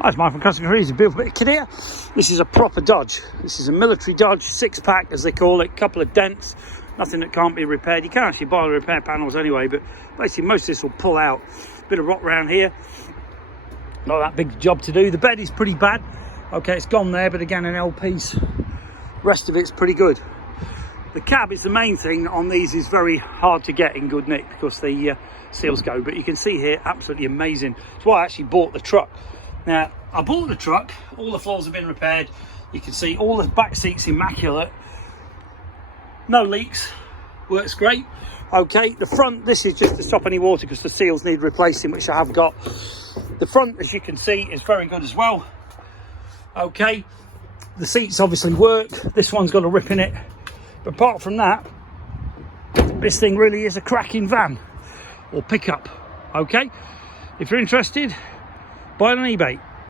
Hi, it's Mike from Customer Careers. A beautiful bit of kit here. This is a proper Dodge. This is a military Dodge, 6-pack as they call it, couple of dents, nothing that can't be repaired. You can actually buy the repair panels anyway, but basically most of this will pull out. Bit of rot around here, not that big job to do. The bed is pretty bad. Okay, it's gone there, but again, an L piece. Rest of it's pretty good. The cab is the main thing on these, is very hard to get in good nick because the seals go, but you can see here, absolutely amazing. That's why I actually bought the truck. Now, I bought the truck, all the floors have been repaired. You can see all the back seats immaculate. No leaks, works great. Okay, the front, this is just to stop any water because the seals need replacing, which I have got. The front, as you can see, is very good as well. Okay, the seats obviously work. This one's got a rip in it. But apart from that, this thing really is a cracking van or pickup. Okay, if you're interested, buy it on eBay.